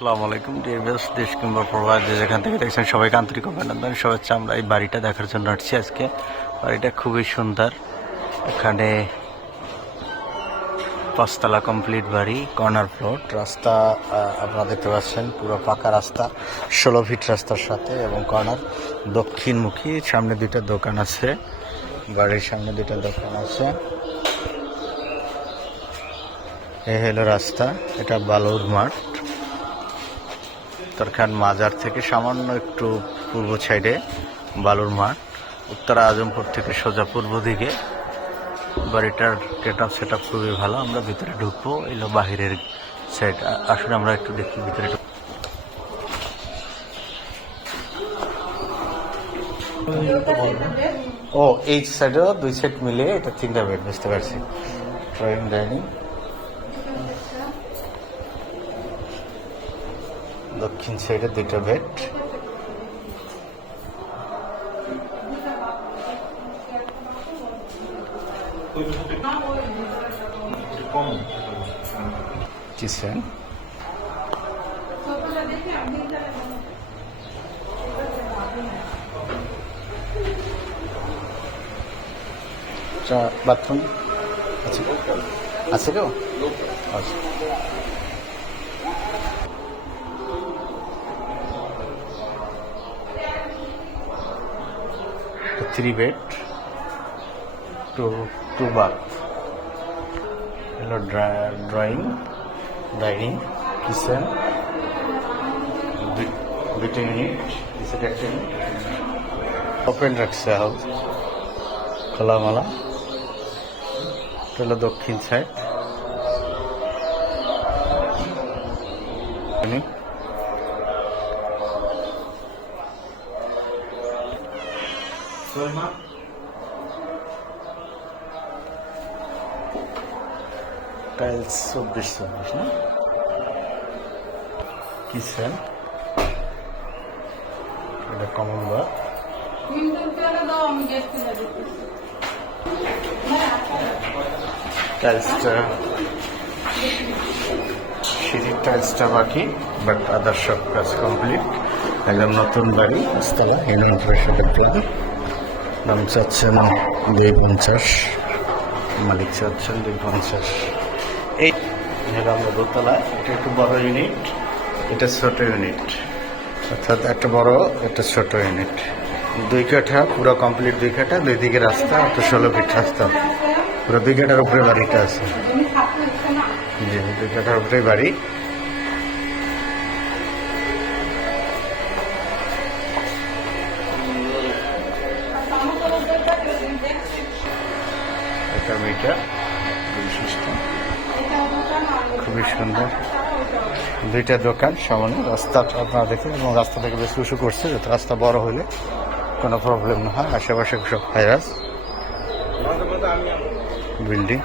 আসসালামু আলাইকুম ডিএমএস দেশ কিংবা প্রবাদ যে যেখান থেকে দেখছেন সবাইকে আন্তরিক অভিনন্দন। শুভেচ্ছা, আমরা এই বাড়িটা দেখার জন্য আসছি আজকে। বাড়িটা খুবই সুন্দর। এখানে পাঁচতলা কমপ্লিট বাড়ি কর্নার প্লট রাস্তা আপনারা দেখতে পাচ্ছেন, পুরো পাকা রাস্তা, ষোলো ফিট রাস্তার সাথে এবং কর্নার দক্ষিণমুখী, সামনে দুইটা দোকান আছে। বাড়ির সামনে দুইটা দোকান আছে। এ হলো রাস্তা, এটা বালুর মাঠ। উত্তরখান মাজার থেকে সামান্য একটু পূর্ব সাইডে বালুর মাঠ। উত্তরা আজমপুর থেকে সোজা পূর্ব দিকে। বাড়িটার গেট আপ সেট আপ খুবই ভালো। আমরা ভিতরে ঢুকবো এলো বাহিরের সাইড আসলে আমরা একটু দেখি ভিতরে ও, এই সাইডেও দুই সেট মিলে এটা তিনটা বেড বুঝতে পারছি। ড্রয়িং ডাইনিং দক্ষিণ সাইডে দুইটা বেড। Kitchen bathroom? আছে আছে কেউ আচ্ছা। Three bed two two bath হলো ড্রয়িং ডাইনিং কিচেন দুইটা ইউনিট কিচেন একটা ওপেন রাখছে হাউস খোলামালা। হলো দক্ষিণ সাইড টাইলস চব্বিশ চব্বিশ না কিচেন কমন বার টাইলসটা সিঁড়ির টাইলসটা বাকি বাট আদার সব কাজ কমপ্লিট একদম নতুন বাড়ি পাঁচতলা ইউনিয়ন পরিষদের প্ল্যান দাম চাচ্ছেন দুই পঞ্চাশ। মালিক চাচ্ছেন দুই পঞ্চাশ। এই হলো আমরা দোতলা এটা একটু বড় ইউনিট এটা ছোট ইউনিট অর্থাৎ একটা বড় একটা ছোট ইউনিট দুই কাঠা পুরো কমপ্লিট দুই কাঠা দুই দিকে রাস্তা একটা ষোলো ফিট রাস্তা। পুরো দুই কাঠার উপরে বাড়িটা আছে। জি দুই কাঠার উপরে বাড়ি। এটা খুবই সুন্দর। দুইটা দোকান সামনে রাস্তাটা আপনারা দেখেন এবং রাস্তা থেকে বেশ উঁচু করছে, যাতে রাস্তা বড় হলে কোনো প্রবলেম না হয়। আশেপাশে সব ভাইরাস বিল্ডিং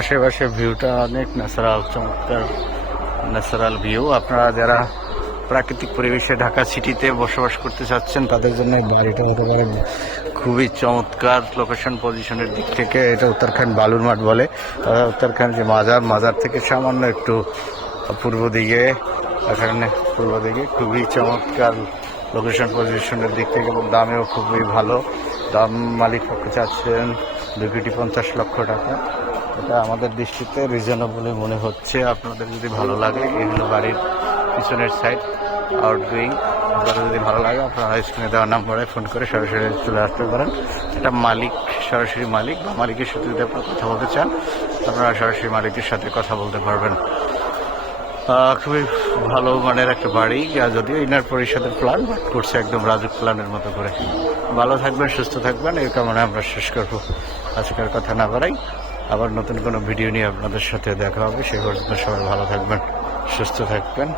আশেপাশে ভিউটা অনেক ন্যাচারাল চমৎকার ন্যাচারাল ভিউ আপনারা যারা প্রাকৃতিক পরিবেশে ঢাকা সিটিতে বসবাস করতে চাচ্ছেন, তাদের জন্য বাড়িটা হতে পারে খুবই চমৎকার লোকেশন পজিশনের দিক থেকে। এটা উত্তরাখণ্ড বালুর মাঠ বলে। উত্তরাখণ্ড যে মাজার মাজার থেকে সামান্য একটু পূর্ব দিকে, এখানে পূর্ব দিকে খুবই চমৎকার লোকেশন পজিশনের দিক থেকে এবং দামেও খুবই ভালো। দাম মালিক পক্ষ চাচ্ছেন দুই কোটি পঞ্চাশ লক্ষ টাকা। এটা আমাদের দৃষ্টিতে রিজনেবল মনে হচ্ছে। আপনাদের যদি ভালো লাগে এই হলো বাড়ির পিছনের সাইড আউটগোয়িং আপনাদের যদি ভালো লাগে, আপনারা স্ক্রিনে দেওয়ার নাম্বারে ফোন করে সরাসরি চলে আসতে পারেন। এটা মালিক, সরাসরি মালিক বা মালিকের সাথে যদি আপনারা কথা বলতে চান, আপনারা সরাসরি মালিকের সাথে কথা বলতে পারবেন। খুবই ভালো মানের একটা বাড়ি যদিও ইনার পরিষদের প্ল্যান বাট করছে একদম রাজুক প্ল্যানের মতো করে। ভালো থাকবেন, সুস্থ থাকবেন, এই কামনা আমরা শেষ করব। আজকের কথা না বাড়াই। আবার নতুন কোনো ভিডিও নিয়ে আপনাদের সাথে দেখা হবে। সেই পর্যন্ত সবাই ভালো থাকবেন, সুস্থ থাকবেন।